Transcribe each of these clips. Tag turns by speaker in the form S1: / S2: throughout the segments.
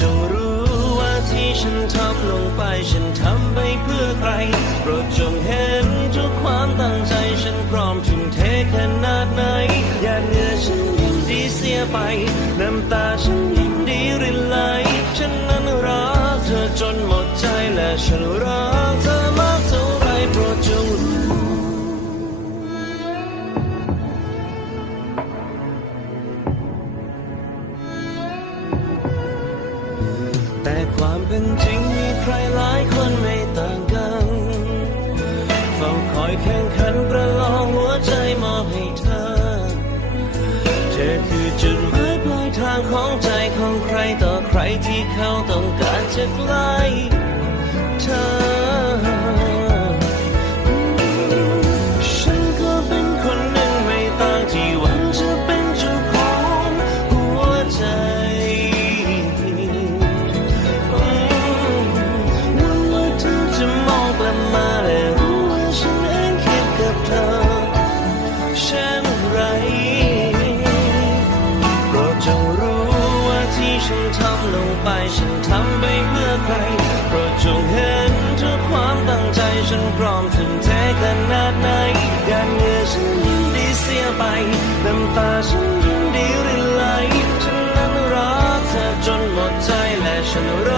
S1: จงรู้ว่าที่ฉันทำลงไป ฉันทำไปเพื่อใคร โปรดจงเห็นทุกความตั้งใจฉันพร้อมทุ่มเทขนาดไหนหยาดเหงื่อฉันยินดีเสียไป น้ำตาฉันยินดีรินไหล ฉันนั้นรักเธอจนหมดใจและฉันรักเธอ อยแข่งขันประลองหัวใจมอบให้เธอ เธอคือจุดหมายปลายทางของใจของใครต่อใครที่เขาต้องการจะใกล้ ฉันทำลงไป ฉันทำไปเพื่อใครโปรดจงเห็นทุกความตั้งใจฉันพร้อมทุ่มเทขนาดไหนการเงื่อฉันยินดีเสียไป น้ำตาฉันยินดีรินไหลฉันนั้นรักเธอจนหมดใจและฉันรัก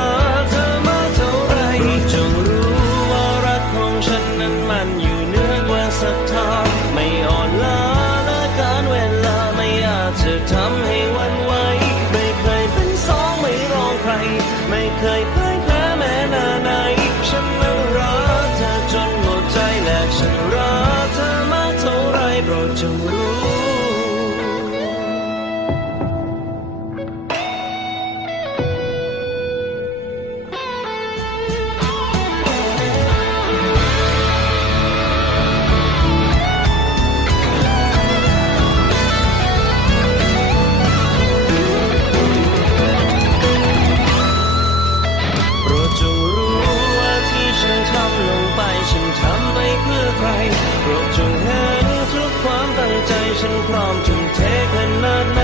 S1: ฉันพร้อมทุ่มเทขนาดไหน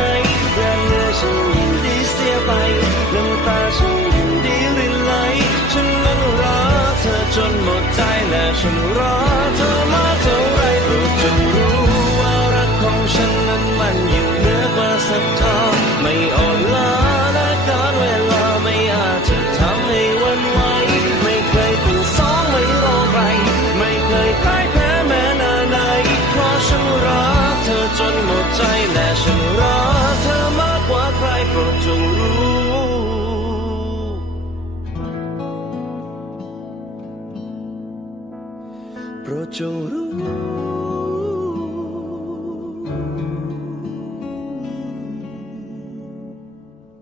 S1: แรงเงือฉันยินดีเสียไป น้ำตาฉันยินดีรินไหล ฉันนั้นรักเธอจนหมดใจและฉันรอ โปรดจงรู้